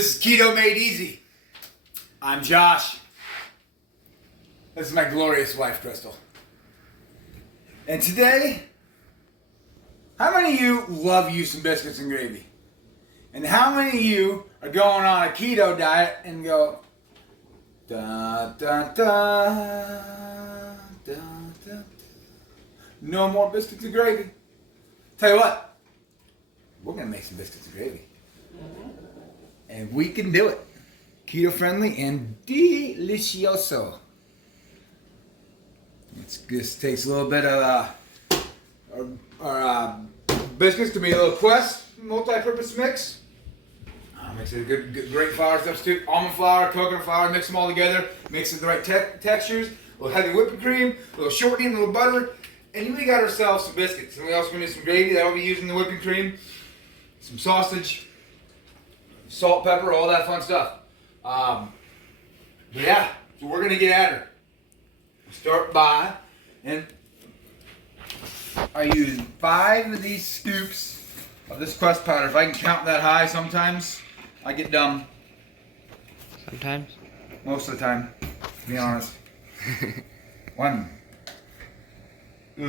This is Keto Made Easy. I'm Josh. This is my glorious wife, Crystal. And today, how many of you love you some biscuits and gravy? And how many of you are going on a keto diet and go, da da da, da da, no more biscuits and gravy? Tell you what, we're gonna make some biscuits and gravy. And we can do it. Keto friendly and delicioso. This takes a little bit of our biscuits to be a little Quest multi-purpose mix. Makes it a great flour substitute. Almond flour, coconut flour, mix them all together. Makes it the right textures. A little heavy whipping cream, a little shortening, a little butter. And we got ourselves some biscuits. And we also need some gravy that I'll be using the whipping cream. Some sausage. Salt, pepper, all that fun stuff. But yeah, so we're gonna get at her. Start by, and I use 5 of these scoops of this Quest powder. If I can count that high, sometimes I get dumb. Sometimes? Most of the time, to be honest. 1,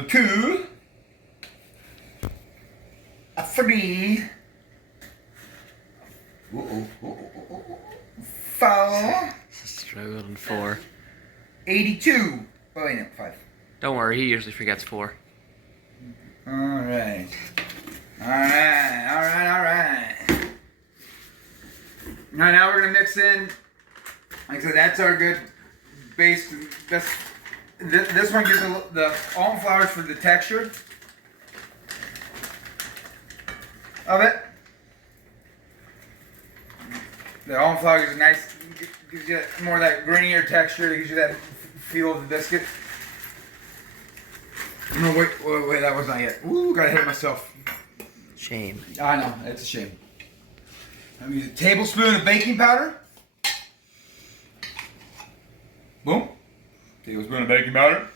2, 3. 4. Struggled in 4. 82. Oh wait, no, 5. Don't worry, he usually forgets 4. Alright. Alright. Alright, now we're gonna mix in. Like I said, that's our good base. This one gives the almond flours for the texture of it. The almond flour gives you more of that grainier texture. It gives you that feel of the biscuit. No, wait, that was not yet. Ooh, got ahead of myself. Shame. I know, it's a shame. I'm using a tablespoon of baking powder. Boom. Tablespoon of baking powder.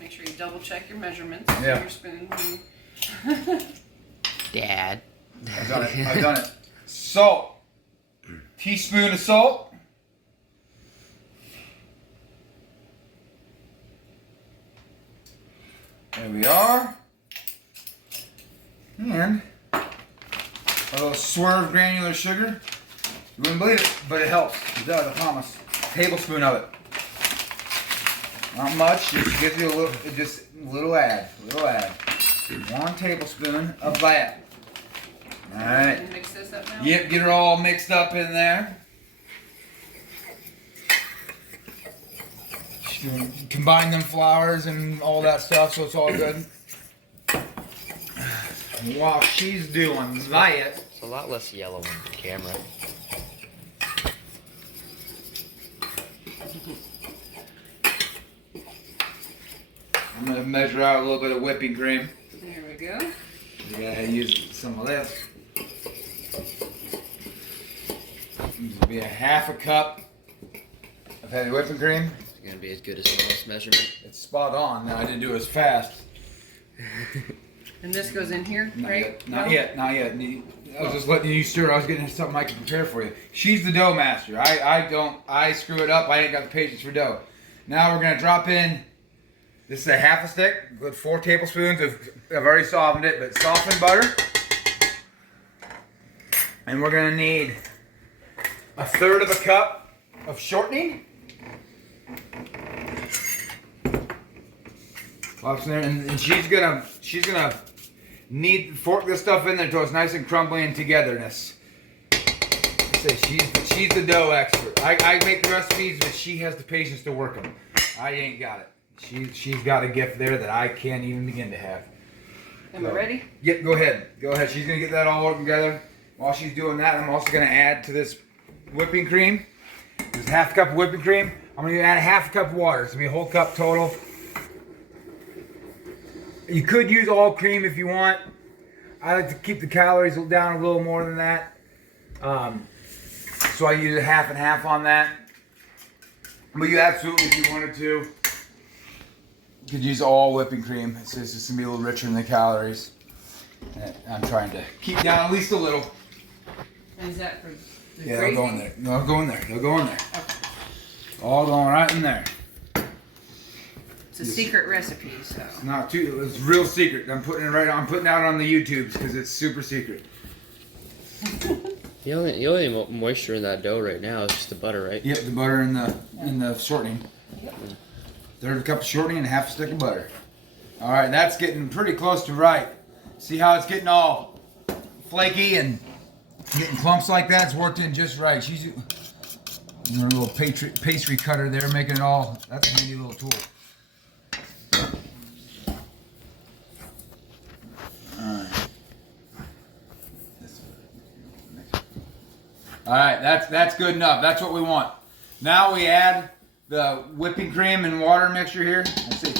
Make sure you double check your measurements. Yeah. Your spoon. Dad. I've done it. Salt. Teaspoon of salt. There we are. And a little Swerve granular sugar. You wouldn't believe it, but it helps. It does, I promise. Tablespoon of it. Not much, just gives you a little add. 1 tablespoon of that. Alright. Mix this up now? Yep, get it all mixed up in there. Combine them flours and all that stuff so it's all good. While she's doing that, It's a lot less yellow on the camera. I'm going to measure out a little bit of whipping cream. There we go. You gotta use some of this. This will be a 1/2 cup of heavy whipping cream. It's gonna be as good as the last measurement. It's spot on. Now I didn't do it as fast. And this goes in here, right? Not yet. I was just letting you stir. I was getting something I could prepare for you. She's the dough master. I screw it up. I ain't got the patience for dough. Now we're gonna drop in. This is a 1/2 stick with 4 tablespoons of. I've already softened it, but softened butter. And we're gonna need 1/3 cup of shortening. And she's gonna fork this stuff in there until it's nice and crumbly and togetherness. She's the dough expert. I make the recipes, but she has the patience to work them. I ain't got it. She's got a gift there that I can't even begin to have. Am I ready? Yep, go ahead. She's gonna get that all working together. While she's doing that, I'm also gonna add to this whipping cream. There's 1/2 cup of whipping cream. I'm gonna add 1/2 cup of water. It's gonna be a whole cup total. You could use all cream if you want. I like to keep the calories down a little more than that. So I use a 1/2 and 1/2 on that. But you absolutely, if you wanted to, you could use all whipping cream. It's just gonna be a little richer in the calories. I'm trying to keep down at least a little. Is that for the Yeah, gravy? they'll go in there. They'll go in there. They'll go in there. Okay. All going right in there. It's a secret recipe, so. It's not too. It's real secret. I'm putting it right. I'm putting it out on the YouTubes because it's super secret. The only moisture in that dough right now is just the butter, right? Yep, the butter and the shortening. Yep. Third cup of shortening and half a stick of butter. All right, that's getting pretty close to right. See how it's getting all flaky and getting clumps like that? It's worked in just right. She's using her little pastry cutter there, making it all. That's a handy little tool. All right, that's good enough. That's what we want. Now we add the whipping cream and water mixture here. Let's see.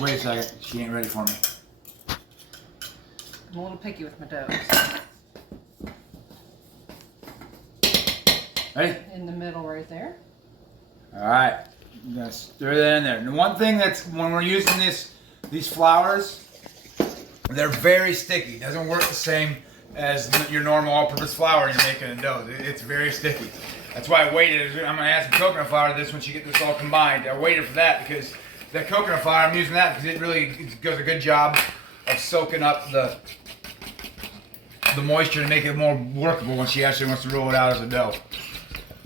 Wait a second. She ain't ready for me. I'm a little picky with my dough. Ready? In the middle right there. All right. I'm gonna stir that in there. And one thing that's when we're using these flours, they're very sticky. It doesn't work the same as your normal all-purpose flour you're making in dough. It's very sticky. That's why I waited. I'm gonna add some coconut flour to this once you get this all combined. I waited for that because that coconut flour, I'm using that because it really does a good job of soaking up the moisture to make it more workable when she actually wants to roll it out as a dough.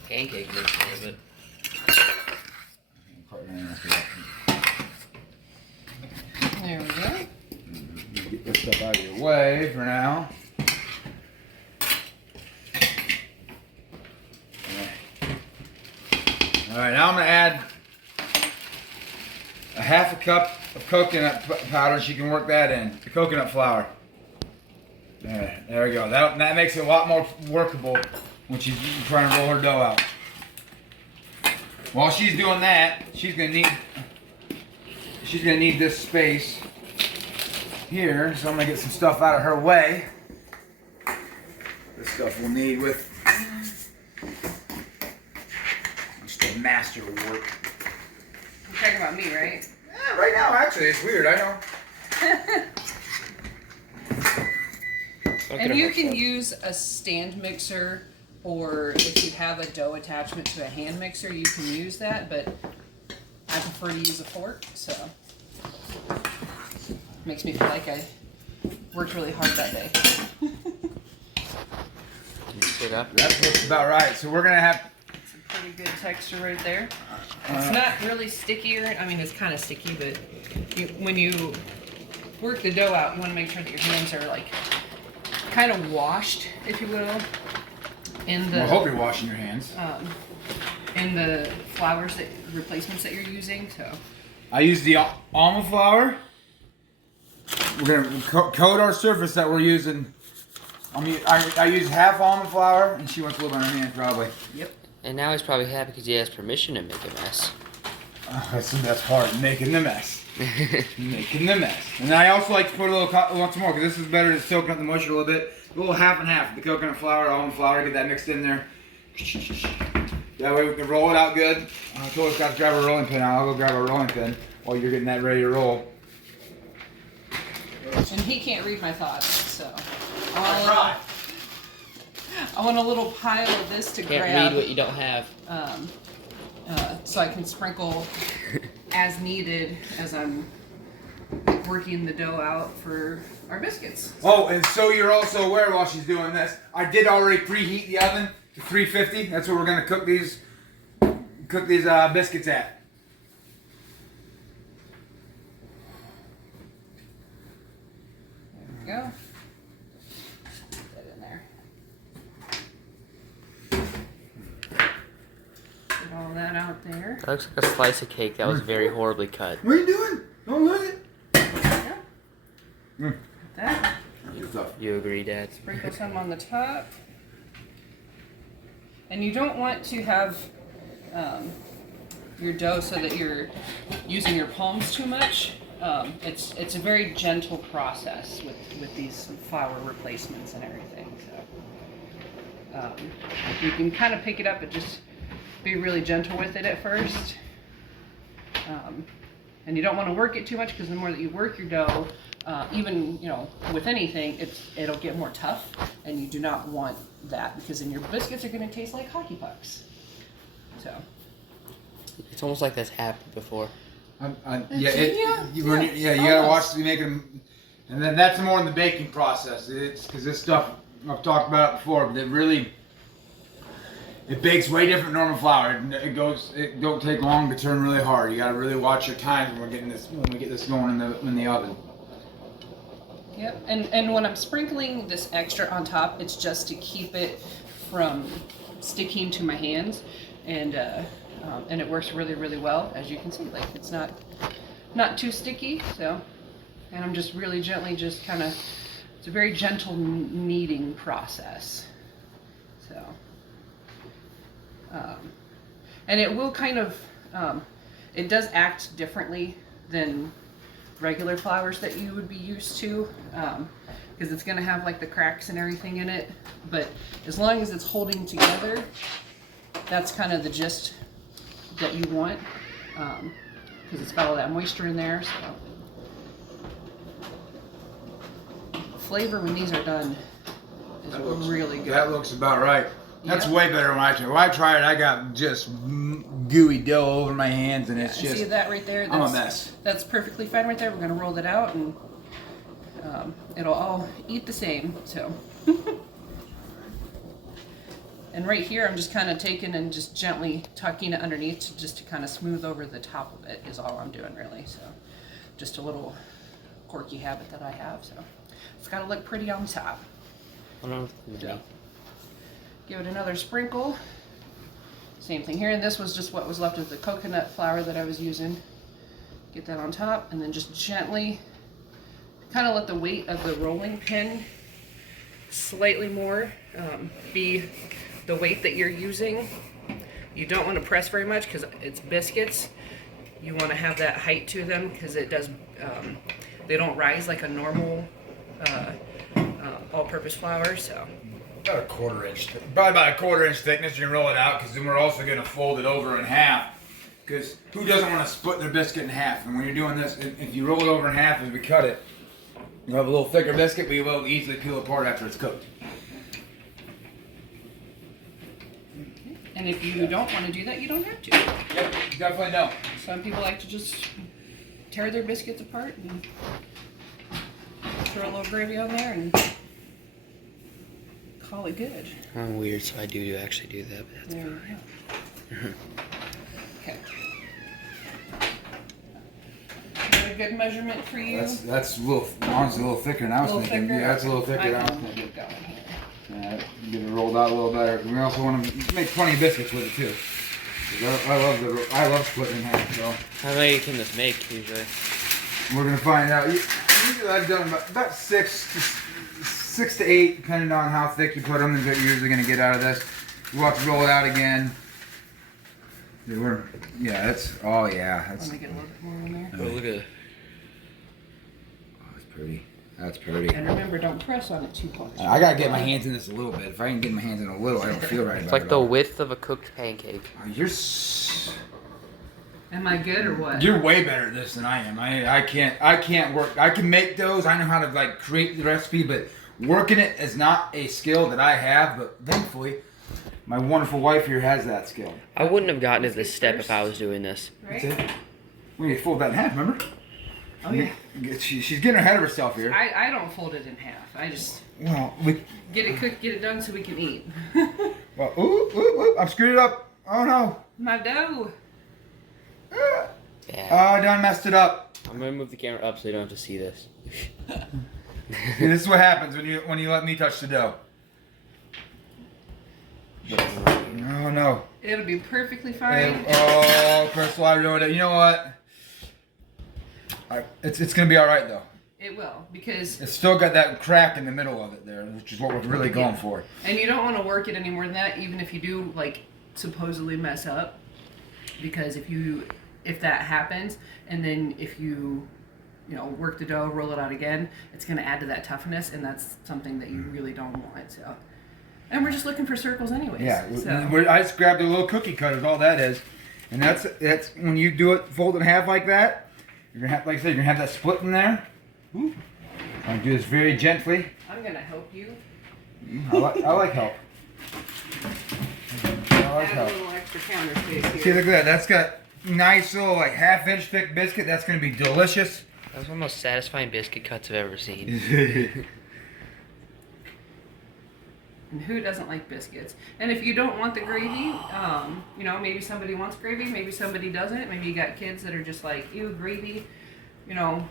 Pancake mix a little bit. There we go. Get this stuff out of your way for now. All right, now I'm gonna add a half a cup of coconut powder. She can work that in, the coconut flour. There we go. That makes it a lot more workable when she's trying to roll her dough out. While she's doing that, she's gonna need this space here. So I'm gonna get some stuff out of her way. This stuff we'll need with just a master work. You're talking about me, right? Yeah, right now actually it's weird. I know. And you can use a stand mixer, or if you have a dough attachment to a hand mixer, you can use that, but I prefer to use a fork, so makes me feel like I worked really hard that day. That looks about right. So we're gonna have It's a pretty good texture right there. It's not really sticky, I mean it's kind of sticky, but when you work the dough out, you want to make sure that your hands are like kind of washed, if you will, in the I hope you're washing your hands. in the flours replacements that you're using. So I use the almond flour. We're gonna coat our surface that we're using. I use half almond flour, and she wants a little bit on her hand probably. yep. And now he's probably happy because he has permission to make a mess. That's the best part, making the mess. Making the mess. And I also like to put a little once more because this is better to soak up the moisture a little bit. A little half and half. The coconut flour, almond flour, get that mixed in there. That way we can roll it out good. I told us got to grab a rolling pin. I'll go grab a rolling pin while you're getting that ready to roll. And he can't read my thoughts, so I try. I want a little pile of this to Can't grab. read what you don't have. So I can sprinkle as needed as I'm working the dough out for our biscuits. Oh, and so you're also aware while she's doing this, I did already preheat the oven to 350. That's where we're gonna cook these biscuits at. There we go. Put that in there. Put all that out there. That looks like a slice of cake that was very horribly cut. What are you doing? Don't lose it. There we go. Mm. Like that. Good stuff. You agree, Dad? Sprinkle some on the top. And you don't want to have your dough so that you're using your palms too much. It's a very gentle process with these flour replacements and everything. So you can kind of pick it up, but just be really gentle with it at first. And you don't want to work it too much because the more that you work your dough, even with anything, it'll get more tough, and you do not want that because then your biscuits are going to taste like hockey pucks. So It's almost like that's happened before. You gotta watch me make them, and then that's more in the baking process. It's because this stuff I've talked about it before, but it bakes way different than normal flour. It don't take long to turn really hard. You gotta really watch your times when we get this going in the oven. Yep, and when I'm sprinkling this extra on top, it's just to keep it from sticking to my hands, and it works really, really well. As you can see, like it's not too sticky. So, and I'm just really gently, just kind of, it's a very gentle kneading process. So, and it will kind of, it does act differently than regular flours that you would be used to, because it's going to have like the cracks and everything in it, but as long as it's holding together, that's kind of the gist that you want, because it's got all that moisture in there. So flavor when these are done is really good. That looks about right. That's way better when I try. When I tried it, I got just gooey dough over my hands, and it's just. See that right there? I'm a mess. That's perfectly fine right there. We're gonna roll it out, and it'll all eat the same. So. And right here, I'm just kind of taking and just gently tucking it underneath just to kind of smooth over the top of it is all I'm doing really. So just a little quirky habit that I have. So it's got to look pretty on top. So, give it another sprinkle. Same thing here. And this was just what was left of the coconut flour that I was using. Get that on top and then just gently kind of let the weight of the rolling pin slightly more be the weight that you're using. You don't want to press very much because it's biscuits. You want to have that height to them because it does, they don't rise like a normal all-purpose flour. So About a quarter inch thickness. You can roll it out because then we're also going to fold it over in half. Because who doesn't want to split their biscuit in half? And when you're doing this, if you roll it over in half as we cut it, you'll have a little thicker biscuit, but you will easily peel apart after it's cooked. And if you don't want to do that, you don't have to. Yep, you definitely don't. Some people like to just tear their biscuits apart and throw a little gravy on there and call it good. I'm weird, so I do actually do that. But that's There you go. Okay. Is that a good measurement for you? That's a little, honestly, a little thicker than I was thinking. thicker? Yeah, that's a little thicker than I was I'm gonna thinking. get going here. Get it rolled out a little better. We also want to make plenty of biscuits with it too. I love splitting in half. So how many can this make usually? we're gonna find out. Usually I've done about six to eight, depending on how thick you put them. Is what you're usually gonna get out of this. We'll have to roll it out again. That's. Oh yeah, that's. Let me get a little bit more in there. Oh, look at it. Oh, that's pretty. That's pretty. And remember, don't press on it too much. I gotta get my hands in this a little bit. If I can get my hands in a little, I don't feel right about it. It's like the width of a cooked pancake. Am I good or what? You're way better at this than I am. I can't work. I can make doughs. I know how to like create the recipe, but working it is not a skill that I have. But thankfully, my wonderful wife here has that skill. I wouldn't have gotten to this step if I was doing this. Right? That's it. We need to fold that in half. Remember? Oh yeah. She's getting ahead of herself here. I don't fold it in half. I just we get it cooked, get it done, so we can eat. well. Ooh! I've screwed it up. Oh no. My dough. Oh, Yeah. I done messed it up. I'm gonna move the camera up so you don't have to see this. See, this is what happens when you let me touch the dough. Oh no. It'll be perfectly fine. Crystal, I ruined it. You know what? It's gonna be all right though. It will, because It's still got that crack in the middle of it there, which is what we're really going for. and you don't want to work it any more than that, even if you do like supposedly mess up, because if that happens, and then if you work the dough, roll it out again, it's going to add to that toughness, and that's something that you really don't want. So, and we're just looking for circles anyways. Yeah, So. I just grabbed a little cookie cutter, is all that is, and that's when you do it, fold it in half like that. You're gonna have, like I said, you're gonna have that split in there. Ooh. I'm gonna do this very gently. I'm gonna help you. I like help. I like Add help. a little extra counter space here. See, look at that. That's got nice little like half-inch thick biscuit. That's gonna be delicious. That was one of the most satisfying biscuit cuts I've ever seen. And who doesn't like biscuits? And if you don't want the gravy, you know, maybe somebody wants gravy, maybe somebody doesn't. Maybe you got kids that are just like, ew, gravy, you know.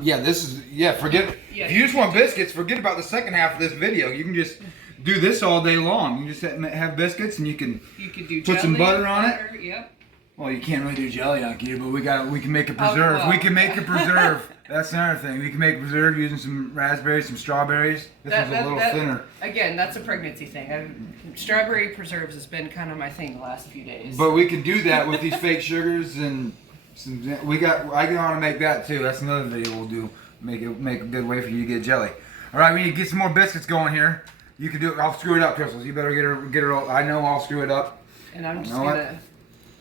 Yeah, this is, forget, Yeah, if you just want biscuits, forget about the second half of this video. You can just do this all day long. You just have biscuits and you can do put some jelly, butter on it. butter, yep. Well, you can't really do jelly on keto, but we can make a preserve. well. We can make a preserve. That's another thing. We can make a preserve using some raspberries, some strawberries. This one's a little thinner. Again, that's a pregnancy thing. Strawberry preserves has been kind of my thing the last few days. But we can do that with these fake sugars and some. I can want to make that too. That's another video we'll do. Make a good way for you to get jelly. All right, we need to get some more biscuits going here. You can do it. I'll screw it up, Crystals. You better get her. I know I'll screw it up. And I'm just gonna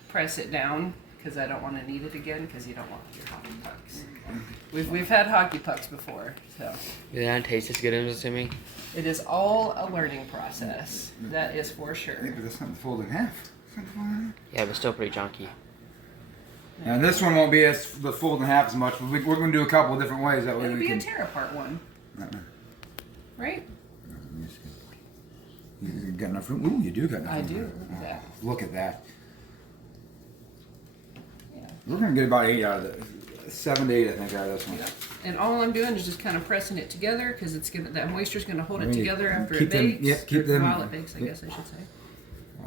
press it down because I don't want to knead it again because you don't want your hockey pucks. We've had hockey pucks before, so. Did that taste as good, I'm assuming? It is all a learning process. That is for Yeah, sure. but that's not folded in half. Yeah, but still pretty chunky. And this one won't be as folded in half as much, but we're going to do a couple of different ways. That way It'll we be can. a tear apart one, right? You got enough room? Ooh, you do got enough room. I do. Look at that. Look at that. Yeah. We're going to get about 8 out of it. 7 to 8, I think, out of this one. Yeah. And all I'm doing is just kind of pressing it together because it's gonna that moisture's gonna hold it Really together after keep it them- bakes. yeah, keep them- while it bakes, I guess I should say.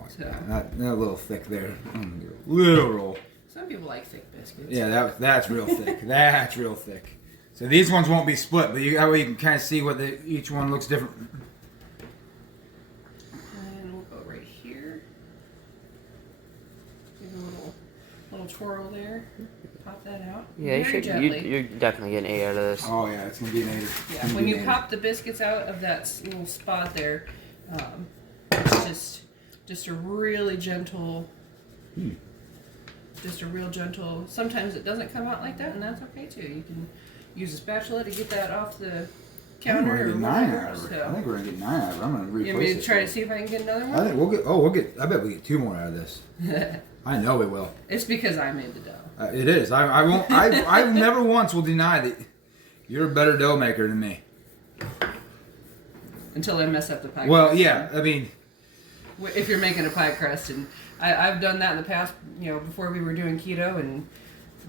So That a little thick there. Little roll. some people like thick biscuits. Yeah, that's real thick. That's real thick. So these ones won't be split, but that way you can kind of see what each one looks different. And we'll go right here. Give a little twirl there. Pop that out. Yeah, Very gently. you're definitely getting 8 out of this. Oh yeah, it's gonna be an 8. Yeah, when you pop the biscuits out of that little spot there, it's just a really gentle, just a real gentle. Sometimes it doesn't come out like that, and that's okay too. You can use a spatula to get that off the counter or whatever. I think So, we're gonna get 9 out of it. I'm gonna replace you want me to it. try to see if I can get another I one? think we'll get. I bet we get 2 more out of this. I know we will. It's because I made the dough. It is. I won't. I never once will deny that you're a better dough maker than me. Until I mess up the pie. Well, crust. yeah. I mean, If you're making a pie crust, and I've done that in the past, you know, before we were doing keto, and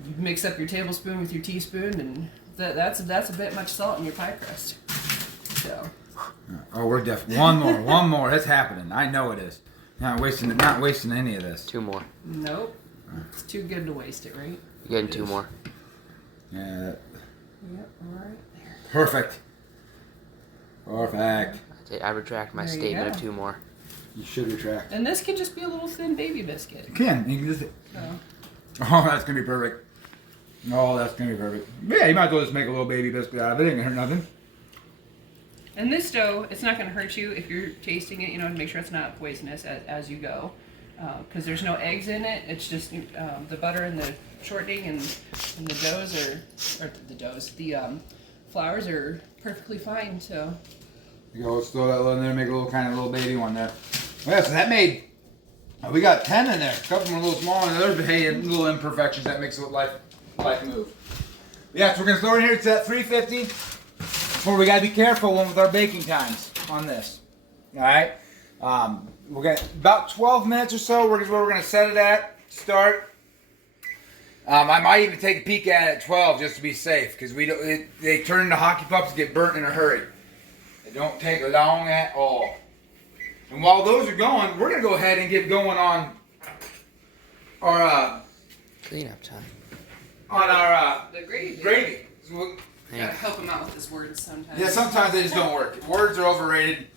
you mix up your tablespoon with your teaspoon, and that's a bit much salt in your pie crust. So. oh, we're definitely one more. It's happening. I know it is. Not wasting any of this. 2 more. Nope. It's too good to waste it, right? You're getting 2 more. Yeah. Yep, alright. There. Perfect. Perfect. I retract my There you statement go. of 2 more. You should retract. And this could just be a little thin baby biscuit. You can. You can just. So. Oh, that's gonna be perfect. Oh, that's gonna be perfect. But yeah, you might as well just make a little baby biscuit out of it. Ain't gonna hurt nothing. And this dough, it's not going to hurt you if you're tasting it, you know, to make sure it's not poisonous as you go. Because there's no eggs in it. It's just the butter and the shortening and the flours are perfectly fine. So. You go, let's throw that little in there, make a little kind of little baby one there. Yeah, so that made. We got 10 in there. A couple of them are a little smaller, and the others behave little imperfections that makes life move. Yeah, so we're gonna throw it in here. It's at 350. But we gotta be careful with our baking times on this. All right. We're gonna about 12 minutes or so. We're gonna set it at start. I might even take a peek at it at 12 just to be safe, because they turn into hockey pucks and get burnt in a hurry. They don't take long at all. And while those are going, we're gonna go ahead and get going on our Cleanup time. The gravy. gravy. So Gotta help him out with his words sometimes. yeah, sometimes they just don't work. Words are overrated.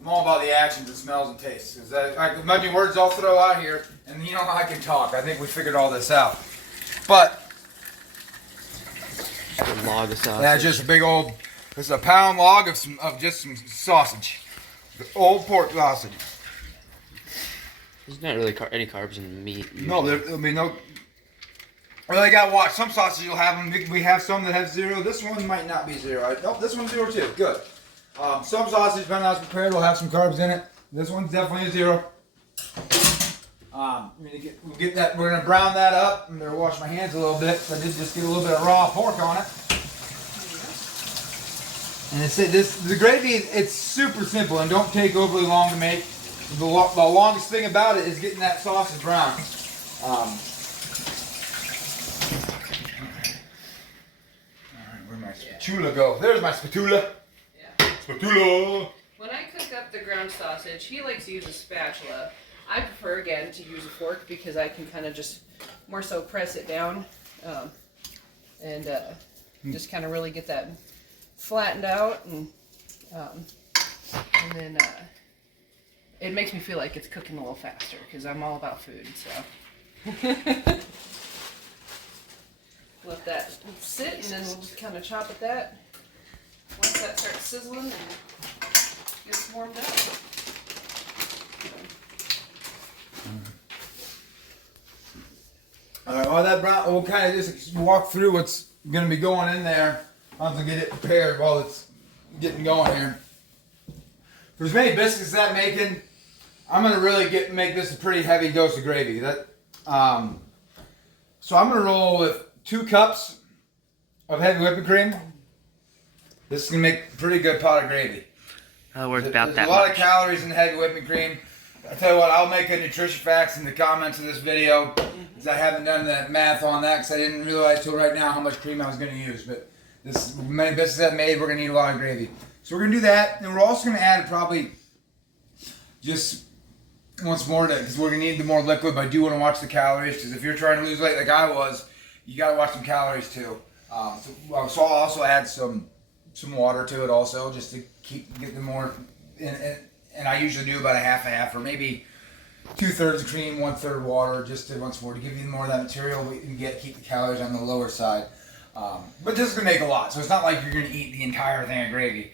I'm all about the actions and smells and tastes. Because there might be words I'll throw out here, and you know I can talk. I think we figured all this out. But A log of sausage. that's just a big old. This is a pound log of just some sausage, the old pork sausage. There's not really any carbs in the meat. No, there'll be no. Well, you gotta watch. Some sausages you'll have them. We have some that have 0. This one might not be 0. Nope, this one's 0 too. Good. Some sausage, depending on how it's prepared, will have some carbs in it. This one's definitely a 0. We'll get that. We're gonna brown that up. I'm gonna wash my hands a little bit. So I did just get a little bit of raw pork on it. And the gravy. It's super simple and don't take overly long to make. The longest thing about it is getting that sausage brown. Alright, where'd my spatula go? There's my spatula. Yeah. Spatula. When I cook up the ground sausage, he likes to use a spatula. I prefer, again, to use a fork because I can kind of just more so press it down and just kind of really get that flattened out. And then it makes me feel like it's cooking a little faster because I'm all about food. So let that sit and then we'll just kind of chop at that. Once that starts sizzling and gets warmed up. Alright, while that brown, we'll kind of just walk through what's going to be going in there. I'll have to get it prepared while it's getting going here. For as many biscuits that I'm making, I'm going to really make this a pretty heavy dose of gravy. So I'm going to roll with 2 cups of heavy whipping cream. This is going to make a pretty good pot of gravy. That'll work about that There's a lot of calories in heavy whipping cream. I'll tell you what, I'll make a nutrition facts in the comments of this video. Because I haven't done the math on that because I didn't realize till right now how much cream I was going to use. But this many biscuits I've made, we're going to need a lot of gravy. So we're going to do that. And we're also going to add probably just once more because we're going to need the more liquid. But I do want to watch the calories because if you're trying to lose weight like I was, you got to watch some calories too. So I'll also add some water to it also just to get the more and I usually do about a half or maybe 2/3 cream, 1/3 water, just to once more to give you more of that material and keep the calories on the lower side. But this is gonna make a lot, so it's not like you're gonna eat the entire thing of gravy.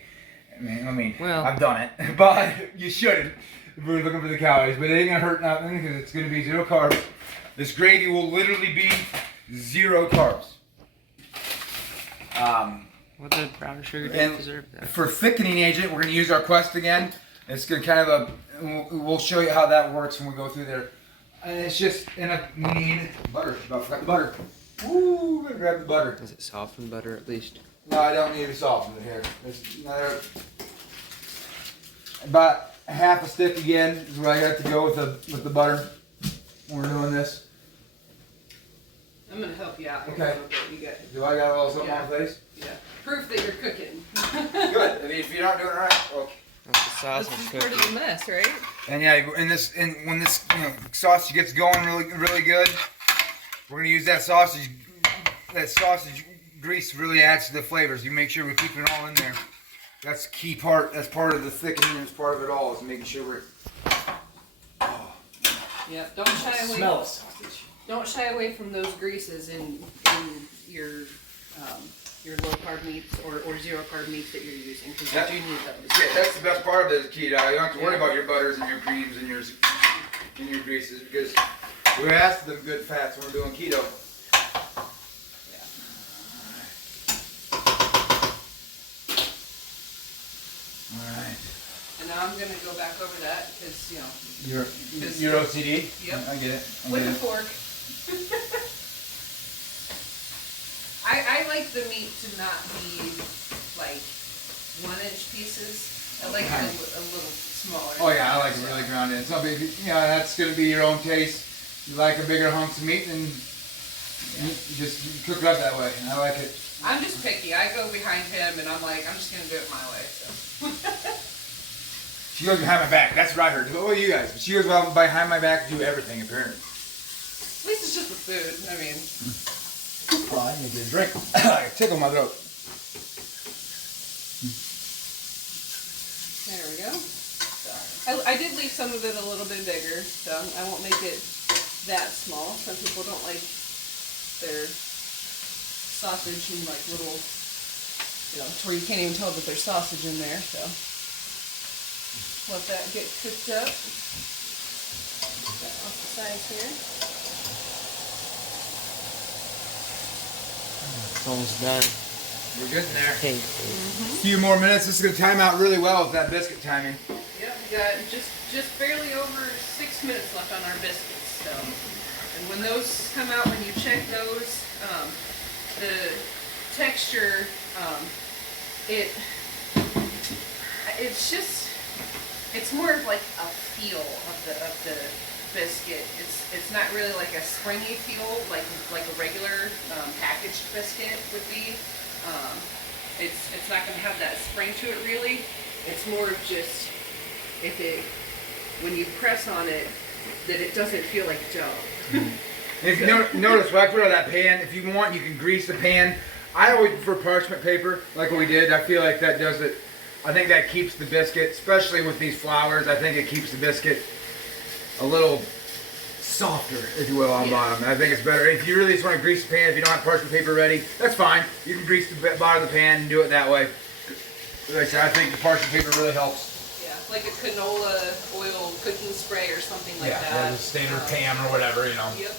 I mean, well, I've done it, but you shouldn't if we're looking for the calories. But it ain't gonna hurt nothing because it's gonna be 0 carbs. This gravy will literally be 0 carbs. What the brown sugar do deserve that? For thickening agent, we're gonna use our Quest again. It's gonna kind of we'll show you how that works when we go through there. And it's just we need butter. I forgot the butter. Woo! Gonna grab the butter. Does it soften butter at least? No, I don't need to soften it here. About a half a stick again is what I got to go with the butter when we're doing this. I'm gonna help you out here. Okay. You got it. Do I got a little something on my face? Yeah. Proof that you're cooking. Good. I mean, if you're not doing it right, well. That's the sausage This is cooking. part of the mess, right? And yeah, when this sausage gets going really good, we're gonna use that sausage grease really adds to the flavors. You make sure we're keeping it all in there. That's the key part. That's part of the thickening. That's part of it all is making sure we're. Oh. Yeah. Don't shy away. Smell of sausage. Don't shy away from those greases in your low carb meats or 0 carb meats that you're using because you do need those. Yeah, that's the best part of this keto. You don't have to worry about your butters and your creams and your greases because we're after them good fats when we're doing keto. Yeah. All right. And now I'm gonna go back over that because Your OCD. Yep. I get it. With a fork. I like the meat to not be like 1-inch pieces. I like it a little smaller. Oh yeah, I like it really grounded. It's not big. That's gonna be your own taste. You like a bigger hunks of meat, and you just cook it up that way. I like it. I'm just picky. I go behind him, and I'm like, I'm just gonna do it my way. So. She goes behind my back. That's what I heard. What are you guys? She goes behind my back to do everything apparently. At least it's just the food. I mean. Oh, I need to get a drink. I tickle my throat. There we go. I did leave some of it a little bit bigger, so I won't make it that small. Some people don't like their sausage in like little, to where you can't even tell that there's sausage in there, so let that get cooked up. Get that off the sides here. Almost done. We're getting there. Okay. A few more minutes. This is gonna time out really well with that biscuit timing. Yep, we got just barely over 6 minutes left on our biscuits. So, and when those come out, when you check those, the texture, it's more of like a feel of the biscuit. It's not really like a springy feel like a regular packaged biscuit would be. It's not going to have that spring to it really. It's more of just when you press on it, that it doesn't feel like dough. If you notice, when I put it on that pan, if you want, you can grease the pan. I always prefer parchment paper, like what we did. I feel like that does it. I think that keeps the biscuit, especially with these flours, I think it keeps the biscuit a little softer, if you will, on bottom. I think it's better. If you really just want to grease the pan, if you don't have parchment paper ready, that's fine. You can grease the bottom of the pan and do it that way. Like I said, I think the parchment paper really helps. Yeah, like a canola oil cooking spray or something like that. Yeah, the standard pan or whatever, you know. Yep.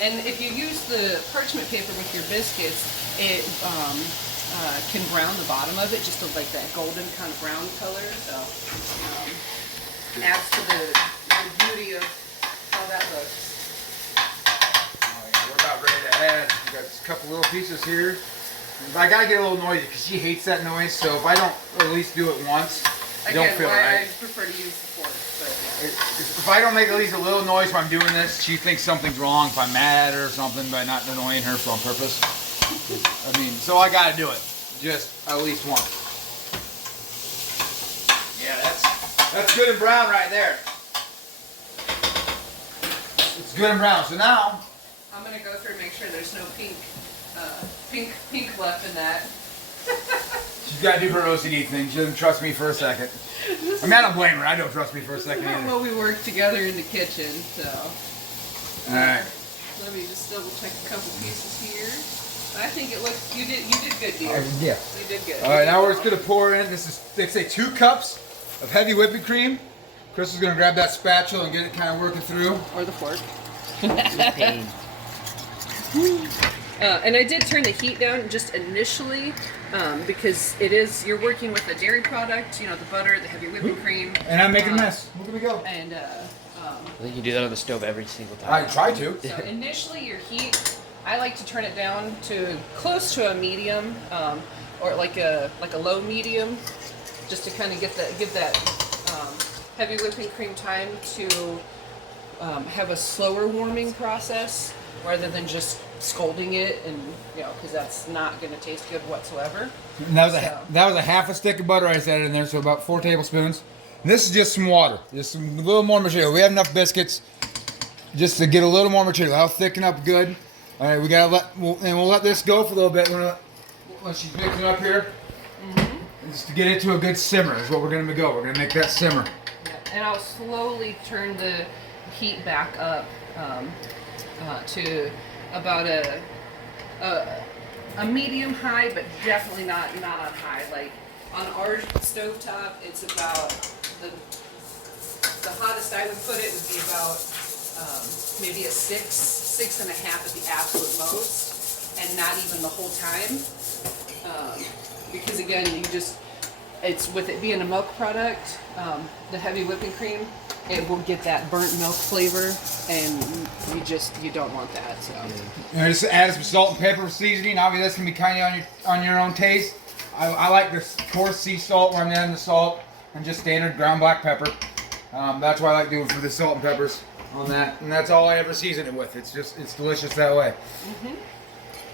And if you use the parchment paper with your biscuits, it can brown the bottom of it just to like that golden kind of brown color. So adds to the beauty of how that looks. We're about ready to add. We got a couple little pieces here. I gotta get a little noisy because she hates that noise. So if I don't at least do it once, I don't feel right. I prefer to use the fork, but yeah. If I don't make at least a little noise while I'm doing this, she thinks something's wrong. If I'm mad at her or something by not annoying her on purpose. I mean, so I gotta do it just at least once. Yeah, that's good and brown right there. It's good and brown. So now I'm gonna go through and make sure there's no pink left in that. she's got to do her OCD thing. She doesn't trust me for a second. I mean, I don't blame her. I don't trust me for a second either. Well, we work together in the kitchen, so. All right. Let me just double check a couple pieces here. I think it looks. You did good, dear. Yeah. You did good. All right, now we're just gonna pour in. This is, they say, 2 cups of heavy whipping cream. Chris is gonna grab that spatula and get it kind of working through. Or the fork. Pain. And I did turn the heat down just initially because you're working with a dairy product, you know, the butter, the heavy whipping cream. And I'm making a mess. Look at me go. And I think you do that on the stove every single time. I try to. so initially your heat, I like to turn it down to close to a medium or like a low medium, just to kind of give that heavy whipping cream time to have a slower warming process rather than just scalding it, and because that's not going to taste good whatsoever. And that was a half a stick of butter I added in there, so about 4 tablespoons. And this is just some water, just a little more material. We have enough biscuits just to get a little more material. That'll thicken up good. All right, we'll let this go for a little bit when she's mixing up here. Mm-hmm. Just to get it to a good simmer is what we're gonna go. We're gonna make that simmer. Yeah, and I'll slowly turn the heat back up to about a medium high, but definitely not on high. Like on our stovetop, it's about the hottest I would put it would be about maybe a 6.5 at the absolute most, and not even the whole time. Because again, it's with it being a milk product, the heavy whipping cream, it will get that burnt milk flavor, and you don't want that. So just add some salt and pepper seasoning. Obviously, that's gonna be kind of on your own taste. I like this coarse sea salt where I'm adding the salt, and just standard ground black pepper. That's what I like doing for the salt and peppers on that, and that's all I ever season it with. It's delicious that way. Mm-hmm.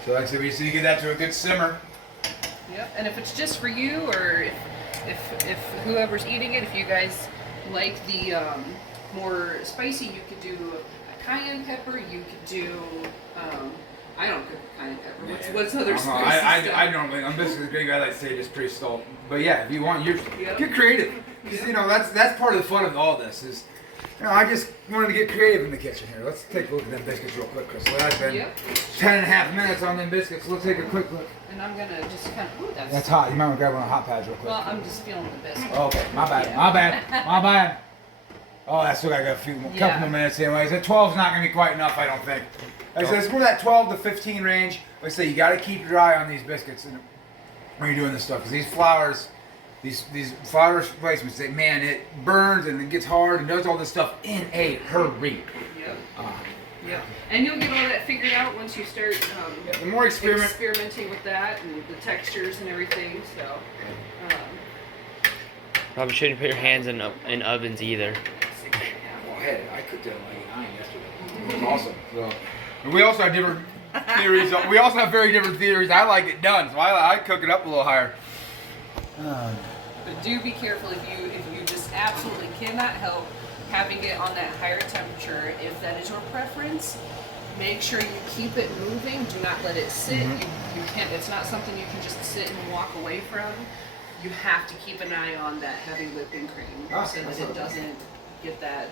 So like I said, we just need to get that to a good simmer. Yep, and if it's just for you, or if whoever's eating it, if you guys like the more spicy, you could do a cayenne pepper. You could do I don't cook cayenne pepper. What's other spicy stuff? I normally, I'm basically the great guy that say just pretty salt. But yeah, if you want, get creative. Because that's part of the fun of all this is. I just wanted to get creative in the kitchen here. Let's take a look at them biscuits real quick, Chris. Well, I've been 10.5 minutes on them biscuits. Let's take a quick look. And I'm gonna just kind of. That's hot. You might want to grab one of the hot pads real quick. Well, I'm just feeling the biscuit. Okay, my bad. Yeah. My bad. Oh, that's what I got a few more, Yeah. couple more minutes anyways. That 12 is not going to be quite enough, I don't think. Like I said, it's more that 12 to 15 range. Like I say, you got to keep your eye on these biscuits when you're doing this stuff. Because these flours, these flour replacements, man, it burns and it gets hard and does all this stuff in a hurry. Yep. Yep. And you'll get all that figured out once you start The more experimenting with that and the textures and everything. So. Probably shouldn't put your hands in ovens either. Well, hey, I cooked it at like 9 yesterday. It was awesome. So, and we also have different theories. We also have very different theories. I like it done, so I cook it up a little higher. But do be careful if you just absolutely cannot help having it on that higher temperature. If that is your preference, make sure you keep it moving. Do not let it sit. You can't. It's not something you can just sit and walk away from. You have to keep an eye on that heavy whipping cream so that it doesn't get that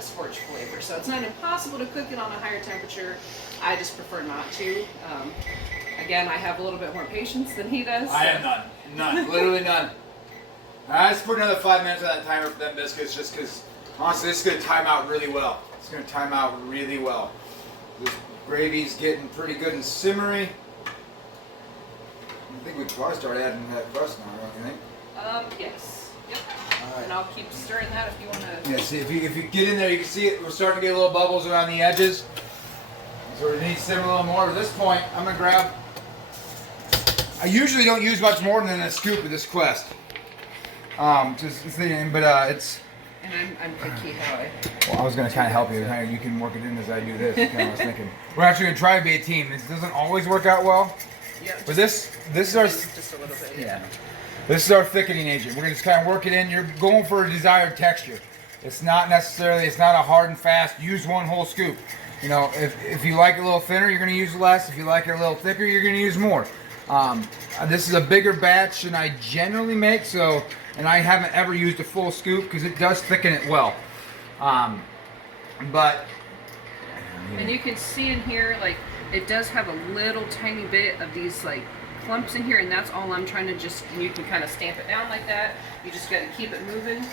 scorched flavor. So it's not impossible to cook it on a higher temperature. I just prefer not to. Again, I have a little bit more patience than he does. I have none, literally none. I just put another 5 minutes on that timer for them biscuits, just because honestly, this is going to time out really well. It's going to time out really well. This gravy's getting pretty good and simmery. I think we could probably start adding that crust now, don't you think? Yes. Yep. Alright. And I'll keep stirring that if you want to. Yeah, see, if you get in there, you can see it. We're starting to get little bubbles around the edges. So we need to simmer a little more. At this point, I'm going to grab... I usually don't use much more than a scoop of this Quest. Just thinking, but it's... And I'm picky how I... Well, I was going to kind of help you. You can work it in as I do this. Kind of what I was thinking. We're actually going to try to be a team. This doesn't always work out well. Yeah, But this is our... just a little bit. Yeah. This is our thickening agent. We're going to just kind of work it in. You're going for a desired texture. It's not necessarily, it's not a hard and fast, use one whole scoop. You know, if you like it a little thinner, you're going to use less. If you like it a little thicker, you're going to use more. This is a bigger batch than I generally make, so, and I haven't ever used a full scoop because it does thicken it well. But... And you can see in here, like, it does have a little tiny bit of these, like, clumps in here, and that's all I'm trying to just, you can kind of stamp it down like that. You just got to keep it moving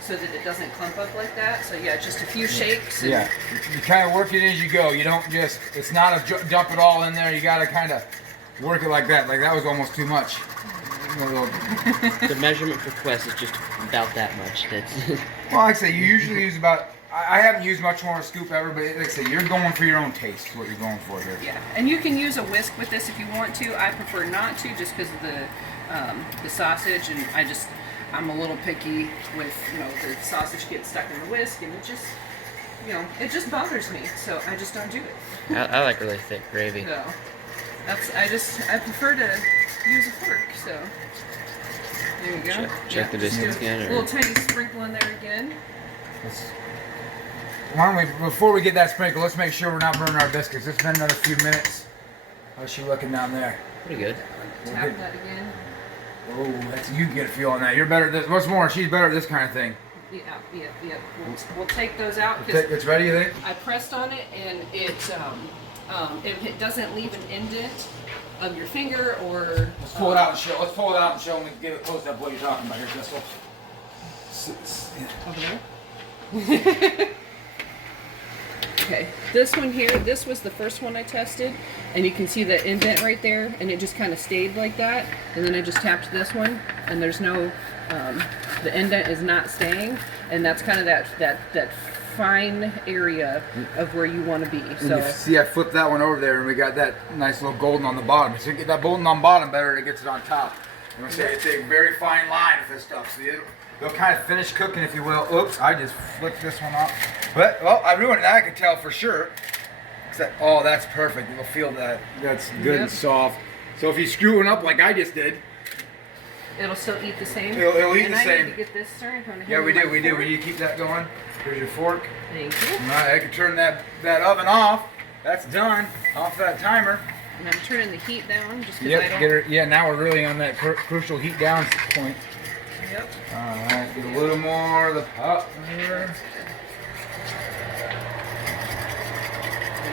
so that it doesn't clump up like that. So yeah, just a few shakes. And yeah, you kind of work it as you go. You don't just, it's not a dump it all in there. You got to kind of work it like that. Like that was almost too much. The measurement for Quest is just about that much. That's Well, like I say, you usually use about, I haven't used much more of a scoop ever, but like I say, you're going for your own taste, what you're going for here. Yeah, and you can use a whisk with this if you want to. I prefer not to, just because of the sausage, and I'm a little picky with, you know, the sausage gets stuck in the whisk, and it just, you know, it just bothers me, so I just don't do it. I like really thick gravy. So I prefer to use a fork. So there you go. Check the distance again. A Or... little tiny sprinkle in there again. Why don't we, before we get that sprinkle, let's make sure we're not burning our biscuits. It's been another few minutes. How's she looking down there? Pretty good. Tap that again. Oh, that's, you can get a feel on that. You're better at this. What's more, she's better at this kind of thing. Yeah. We'll take those out because It's ready, you think? I pressed on it and it doesn't leave an indent of your finger or. Let's pull it out and show. Let's pull it out and show them. Give it close up what you're talking about here, Crystal. Over there. Okay, this one here, this was the first one I tested, and you can see the indent right there, and it just kind of stayed like that, and then I just tapped this one, and there's no, the indent is not staying, and that's kind of that fine area of where you want to be. So see, I flipped that one over there, and we got that nice little golden on the bottom. So you get that golden on bottom better, it gets it on top. You know, it's a very fine line with this stuff. So they'll kind of finish cooking, if you will. Oops, I just flipped this one off. But, well, I ruined it. I can tell for sure. Except, oh, that's perfect. You'll feel that. That's good and soft. So if you screw it up like I just did, it'll still eat the same. It'll eat and the I same. need to get this started. Yeah, we do. We need to keep that going. Here's your fork. Thank you. All right, I can turn that oven off. That's done. Off that timer. And I'm turning the heat down just because Yep, get her. Yeah, now we're really on that crucial heat down point. Yep. Alright, get a little more of the pop here.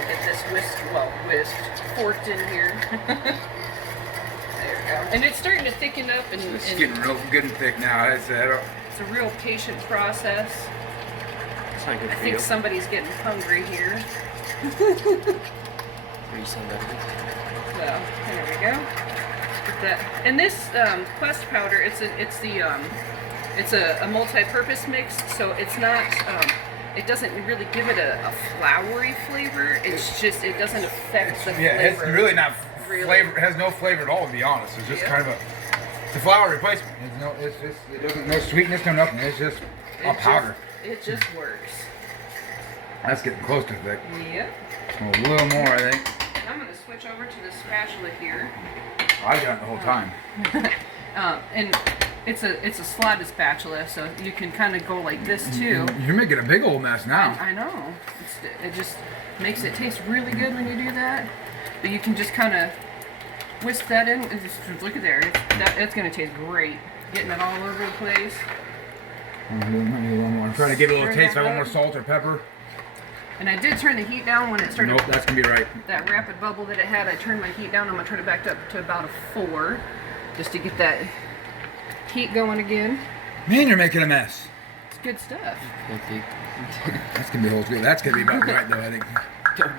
Get this whisked, forked in here. There we go. And it's starting to thicken up, and It's getting real good and thick now. it's a real patient process. It's not good I for think you. somebody's getting hungry here. You sound better. So there we go. Put that. And this Quest powder, it's a multi-purpose mix, so it's not. It doesn't really give it a floury flavor. It's just it doesn't affect the flavor. Yeah, it's really not Really. flavor. It has no flavor at all, to be honest. It's just kind of it's a flour replacement. It doesn't no sweetness, no nothing. It's just a powder. It just works. That's getting close to thick. Yep. A little more, I think. And I'm gonna switch over to the spatula here. I got it the whole time. And it's a slotted spatula, so you can kind of go like this too. You're making a big old mess now. I know. It just makes it taste really good when you do that. But you can just kind of whisk that in. And just look at there. It's going to taste great. Getting it all over the place. A little more. I'm trying to give it a little Stir taste. that I want up. more salt or pepper. And I did turn the heat down when it started. Nope, that's going to be right. That rapid bubble that it had, I turned my heat down. I'm going to turn it back up to about a 4. Just to get that heat going again. Man, you're making a mess. It's good stuff. That's going to be whole good. That's going to be about right, though, I think.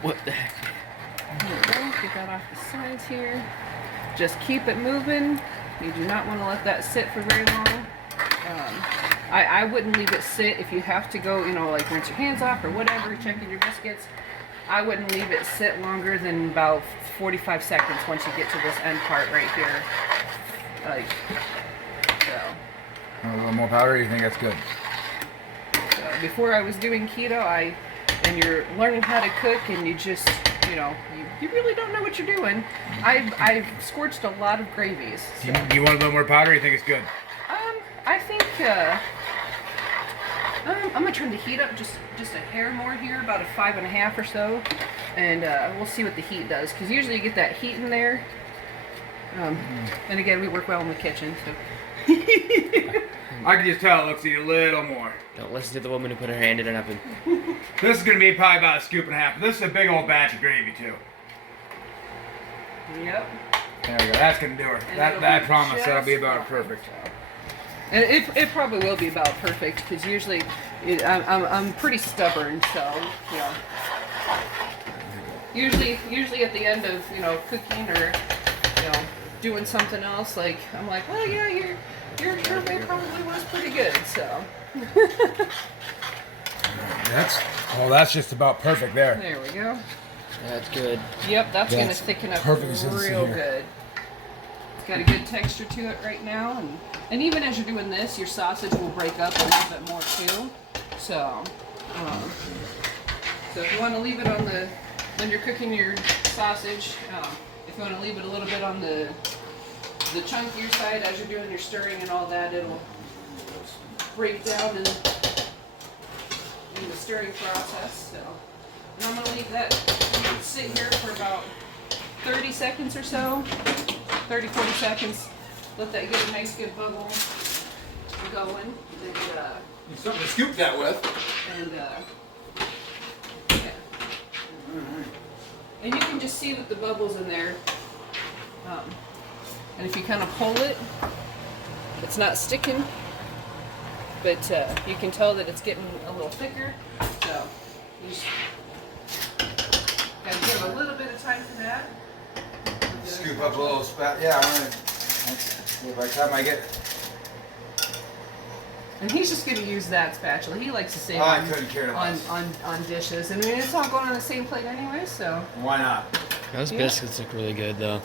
What the heck? There we go. Get that off the sides here. Just keep it moving. You do not want to let that sit for very long. I wouldn't leave it sit if you have to go, like rinse your hands off or whatever, checking your biscuits. I wouldn't leave it sit longer than about 45 seconds once you get to this end part right here. Like, so. A little more powder, you think that's good? So before I was doing keto, and you're learning how to cook and you just, you really don't know what you're doing. I've scorched a lot of gravies. So. Do you want a little more powder or you think it's good? I think I'm gonna turn the heat up just a hair more here, about a 5.5 or so, and we'll see what the heat does. Because usually you get that heat in there. And again, we work well in the kitchen, so. I can just tell it looks a little more. Don't listen to the woman who put her hand in an oven. This is going to be probably about a scoop and a half. This is a big old batch of gravy, too. Yep. There we go. That's going to do her. That promise, that'll be about perfect. And it probably will be about perfect, because usually I'm pretty stubborn, so usually at the end of cooking or doing something else, like I'm like, well, yeah, your way probably was pretty good, so. That's just about perfect there. There we go. That's good. Yep, that's gonna thicken up perfect real good. It's got a good texture to it right now, and even as you're doing this, your sausage will break up a little bit more too. So, if you want to leave it on when you're cooking your sausage, if you want to leave it a little bit on the chunkier side as you're doing your stirring and all that, it'll break down in the stirring process. So, and I'm gonna leave that sit here for about 30 seconds or so. 30, 40 seconds. Let that get a nice good bubble going. And, Something to scoop that with. yeah. And you can just see that the bubbles in there. And if you kind of pull it, it's not sticking, but you can tell that it's getting a little thicker. So you just gotta give a little bit of time for that. Scoop up a little spat. Yeah, by the time I get. And he's just gonna use that spatula. He likes to save I couldn't care less. on dishes. And I mean, it's all going on the same plate anyway, so. Why not? Those biscuits look really good, though.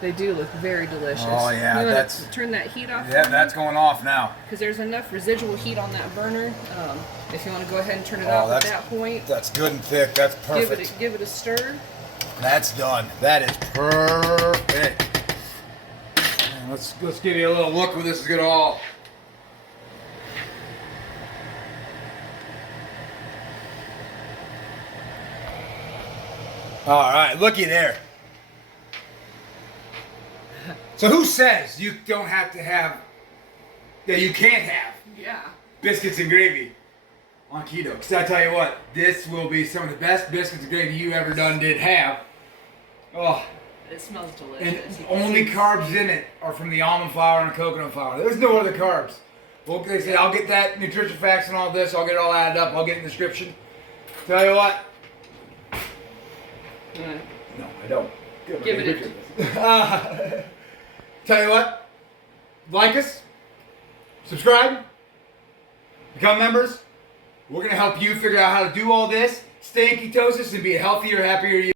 They do look very delicious. Oh, yeah, You wanna that's- turn that heat off. Yeah, that's going off now. Because there's enough residual heat on that burner. If you want to go ahead and turn it Oh, off at that's- that point, That's good and thick. That's perfect. give it a stir. That's done. That is perfect. And let's give you a little look where this is gonna all. All right, looky there. So who says you don't have to have, that you can't have Yeah. biscuits and gravy on keto? Because I tell you what, this will be some of the best biscuits and gravy you ever did have. Oh, It smells and delicious. only carbs in it are from the almond flour and the coconut flour. There's no other carbs. Like I said, I'll get that nutrition facts and all this. I'll get it all added up. I'll get it in the description. Tell you what. No, I don't. Give it Tell you what. Like us. Subscribe. Become members. We're going to help you figure out how to do all this. Stay in ketosis and be a healthier, happier you.